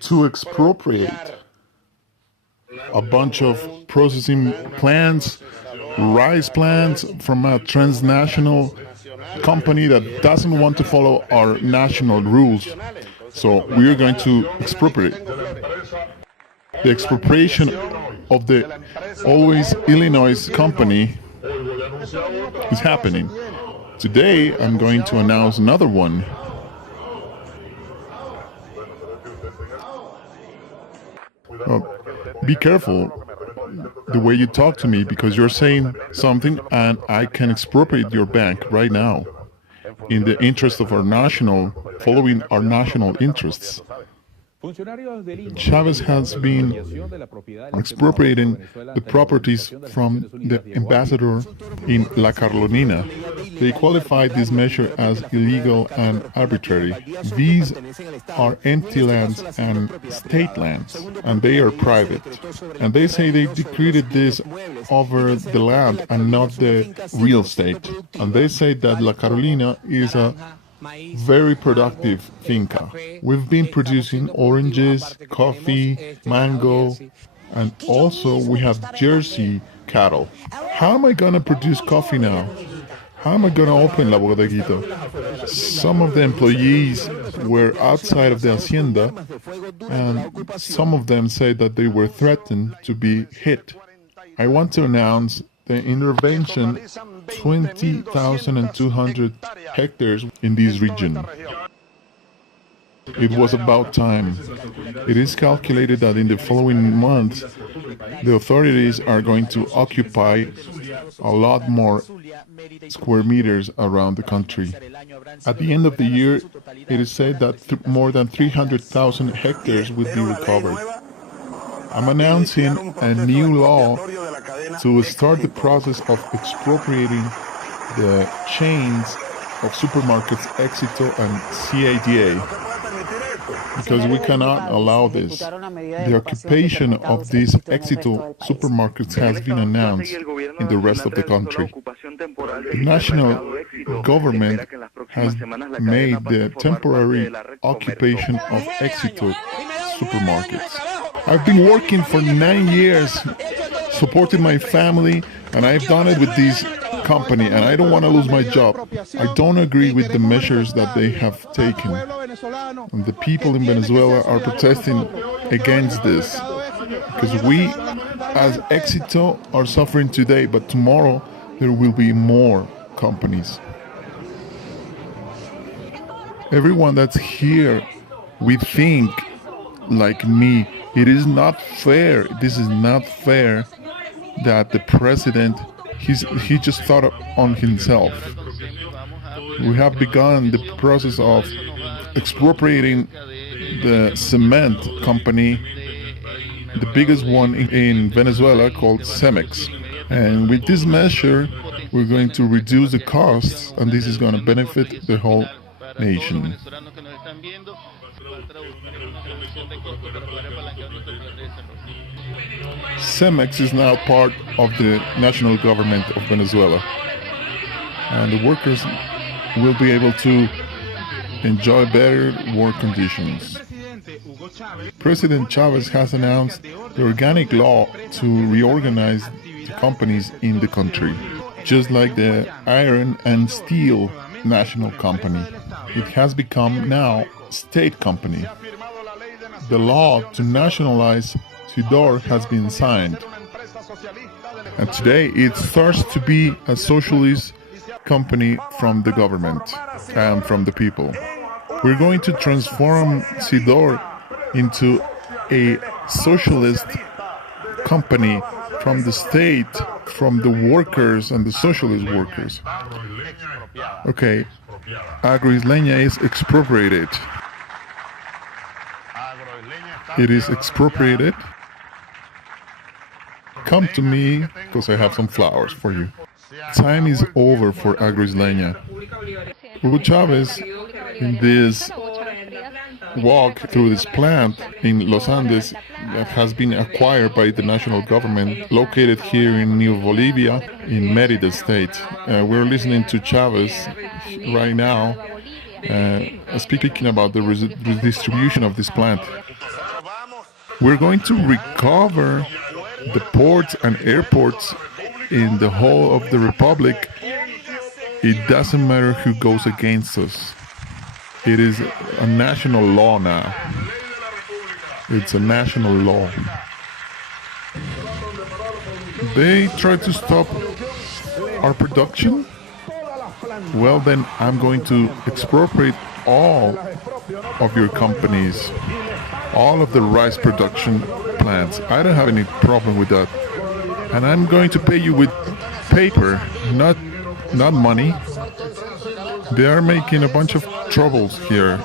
to expropriate a bunch of processing plants, rice plants from a transnational company that doesn't want to follow our national rules. So we are going to expropriate. The expropriation of the always Illinois company is happening. Today I'm going to announce another one. Be careful the way you talk to me because you're saying something and I can expropriate your bank right now in the interest of our national, following our national interests. Chavez has been expropriating the properties from the ambassador in La Carolina. They qualified this measure as illegal and arbitrary. These are empty lands and state lands, and they are private. And they say they decreed this over the land and not the real estate. And they say that La Carolina is a very productive finca. We've been producing oranges, coffee, mango, and also we have Jersey cattle. How am I gonna produce coffee now? How am I gonna open La Bodeguita? Some of the employees were outside of the hacienda and some of them said that they were threatened to be hit. I want to announce the intervention 20,200 hectares in this region. It was about time. It is calculated that in the following months, the authorities are going to occupy a lot more square meters around the country. At the end of the year, it is said that more than 300,000 hectares will be recovered. I'm announcing a new law to start the process of expropriating the chains of supermarkets Éxito and CADA because we cannot allow this. The occupation of these Éxito supermarkets has been announced in the rest of the country. The national government has made the temporary occupation of Éxito supermarkets. I've been working for 9 years, supporting my family, and I've done it with this company, and I don't want to lose my job. I don't agree with the measures that they have taken. And the people in Venezuela are protesting against this. Because we, as Éxito, are suffering today, but tomorrow there will be more companies. Everyone that's here, we think like me. It is not fair. This is not fair that the president, he just thought on himself. We have begun the process of expropriating the cement company, the biggest one in Venezuela called Cemex. And with this measure, we're going to reduce the costs, and this is going to benefit the whole nation. Cemex is now part of the national government of Venezuela, and the workers will be able to enjoy better work conditions. President Chavez has announced the organic law to reorganize the companies in the country, just like the iron and steel national company. It has become now state company. The law to nationalize Sidor has been signed, and today it starts to be a socialist company from the government and from the people. We're going to transform Sidor into a socialist company from the state, from the workers and the socialist workers. Okay, Agroisleña is expropriated. It is expropriated. Come to me because I have some flowers for you. Time is over for Agroisleña. Hugo Chavez, in this walk through this plant in Los Andes that has been acquired by the national government, located here in New Bolivia, in Mérida State. We're listening to Chavez right now, speaking about the redistribution of this plant. We're going to recover the ports and airports in the whole of the Republic. It doesn't matter who goes against us. It is a national law now. It's a national law. They try to stop our production. Well, then I'm going to expropriate all of your companies, all of the rice production plants. I don't have any problem with that. And I'm going to pay you with paper, not money. They are making a bunch of troubles here.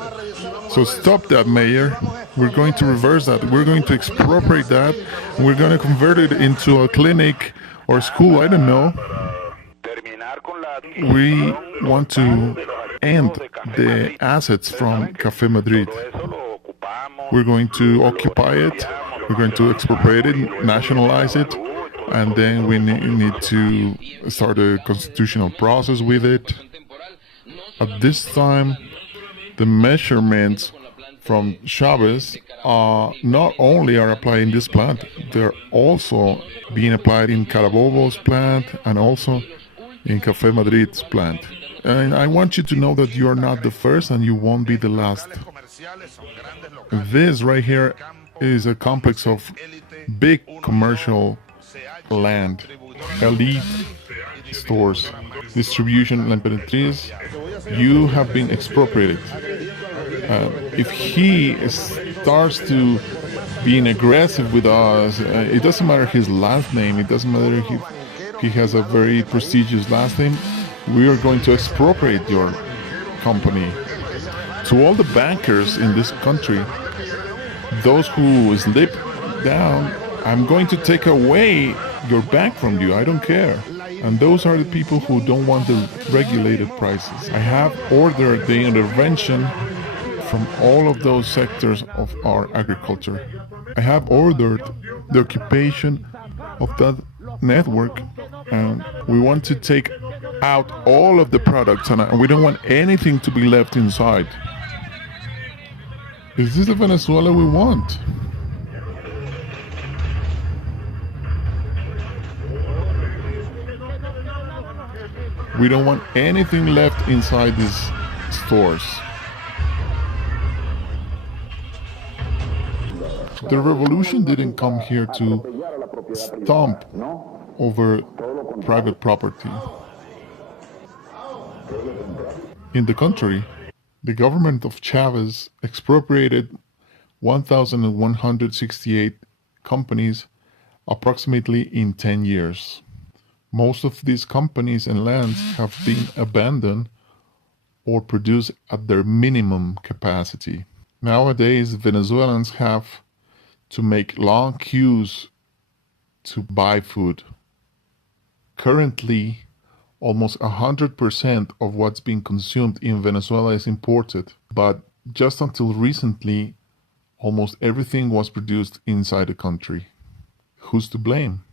So stop that, Mayor. We're going to reverse that. We're going to expropriate that. We're going to convert it into a clinic or school. I don't know. We want to end the assets from Café Madrid. We're going to occupy it. We're going to expropriate it, nationalize it, and then we need to start a constitutional process with it. At this time, the measurements from Chavez not only are applied in this plant, they're also being applied in Carabobo's plant and also in Café Madrid's plant. And I want you to know that you are not the first and you won't be the last. This right here is a complex of big commercial land, elite stores, distribution, La Emperatriz. You have been expropriated. If he starts to being aggressive with us, it doesn't matter his last name, it doesn't matter if he has a very prestigious last name, we are going to expropriate your company. To all the bankers in this country, those who slip down, I'm going to take away your bank from you, I don't care. And those are the people who don't want the regulated prices. I have ordered the intervention from all of those sectors of our agriculture. I have ordered the occupation of that network, and we want to take out all of the products, and we don't want anything to be left inside. Is this the Venezuela we want? We don't want anything left inside these stores. The revolution didn't come here to stomp over private property. In the country, the government of Chavez expropriated 1,168 companies approximately in 10 years. Most of these companies and lands have been abandoned or produce at their minimum capacity. Nowadays, Venezuelans have to make long queues to buy food. Currently, almost 100% of what's being consumed in Venezuela is imported, but just until recently, almost everything was produced inside the country. Who's to blame?